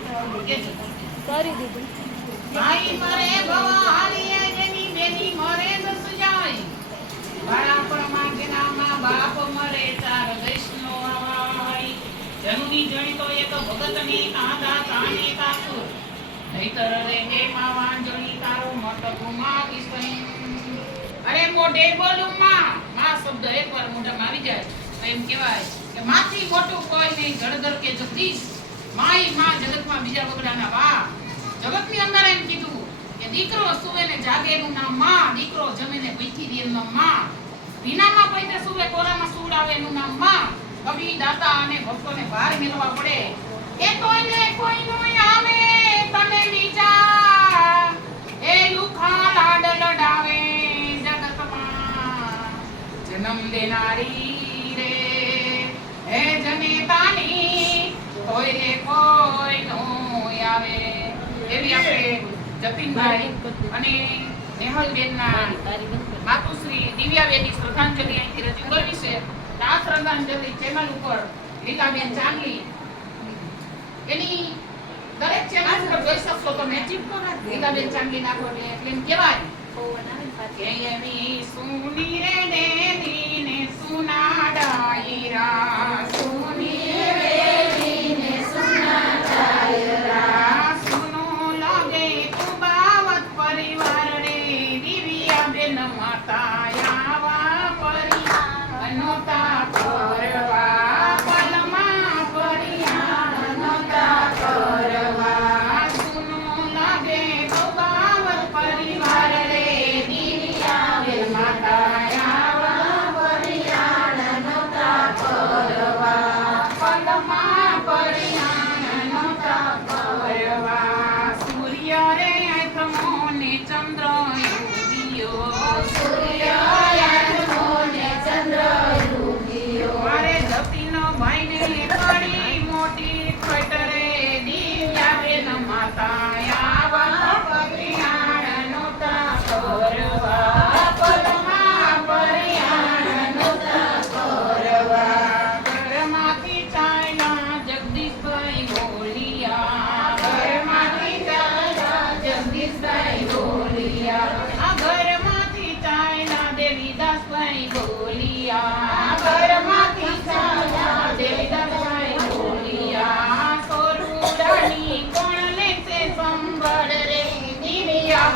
કરી દીધું. ભાઈ મરે ભવાલીએ જેની બેની મરે દસ જાય બાળપણમાં જેનામાં બાપ મરે તાર વૈષ્ણો આવાય. જનુની જણી તો એક ભગતની કાંધા તાણી તાસુ નહીતર રે હે માવાન જણી તારો મટકુ માં કિસ્સઈ અરે મોઢે બોલું માં. માં શબ્દ એકવાર મોઢામાં આવી જાય. એમ કહેવાય કે માથી મોટું કોઈ નહીં જળધર કે જગદીશ. માઈ માં જગતમાં બીજા બગડાના વા જગતની અંદર એમ કીધું કે દીકરો સુવે ને જાગે એનું નામમાં, દીકરો જમે ને ભીખી દે એનું માં. વિનામાં પૈતે સુવે, કોરામાં સુવડાવે એનું નામમાં. કવિ દાતા અને ભક્તોને ભાર મેળવા પડે. એ કોઈને, કોઈનું આવે તને વિચાર. એ લુખા લાડ લડાવે જગતમાં. જન્મ દેનારી એવી આપણે જતીનભાઈ અને નેહલબેનના માતુશ્રી દિવ્યાબેનની શ્રદ્ધાંજલિ અહીંથી રજૂ કરવી છે. આ શ્રદ્ધાંજલિ ચેનલ ઉપર લીલાબેન ચાંદલી એની દરેક ચેનલ ઉપર જોઈ શકશો તમે. લીલાબેન ચાંદલી નાખો એટલે એમ કહેવાય. એવી સુની રે ને સુના સુની રે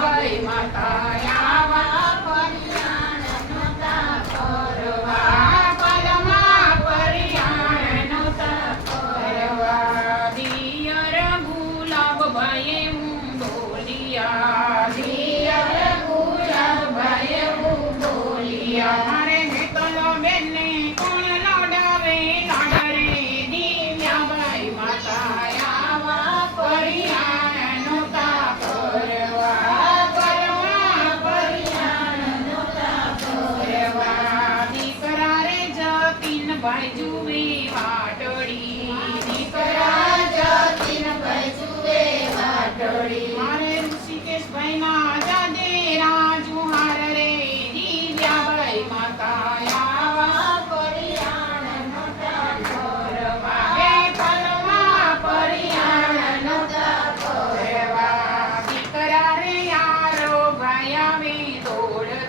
દિવ્યાભાઈ માતા જુએ વાટડી દીકરા મારે ઋષિકેશભાઈ ના જાજે રાજુહાર રે, દિવ્યાભાઈ માતા આવા પરિયાણ નોતા કરવા હે યારો ભાઈ આવે દોડતા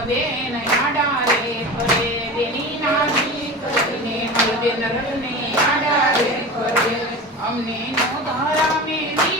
બેન આડારે ફરે બેની નાની કરીને મલબેન રને આડારે ફરે અમને નો ધારા મેરી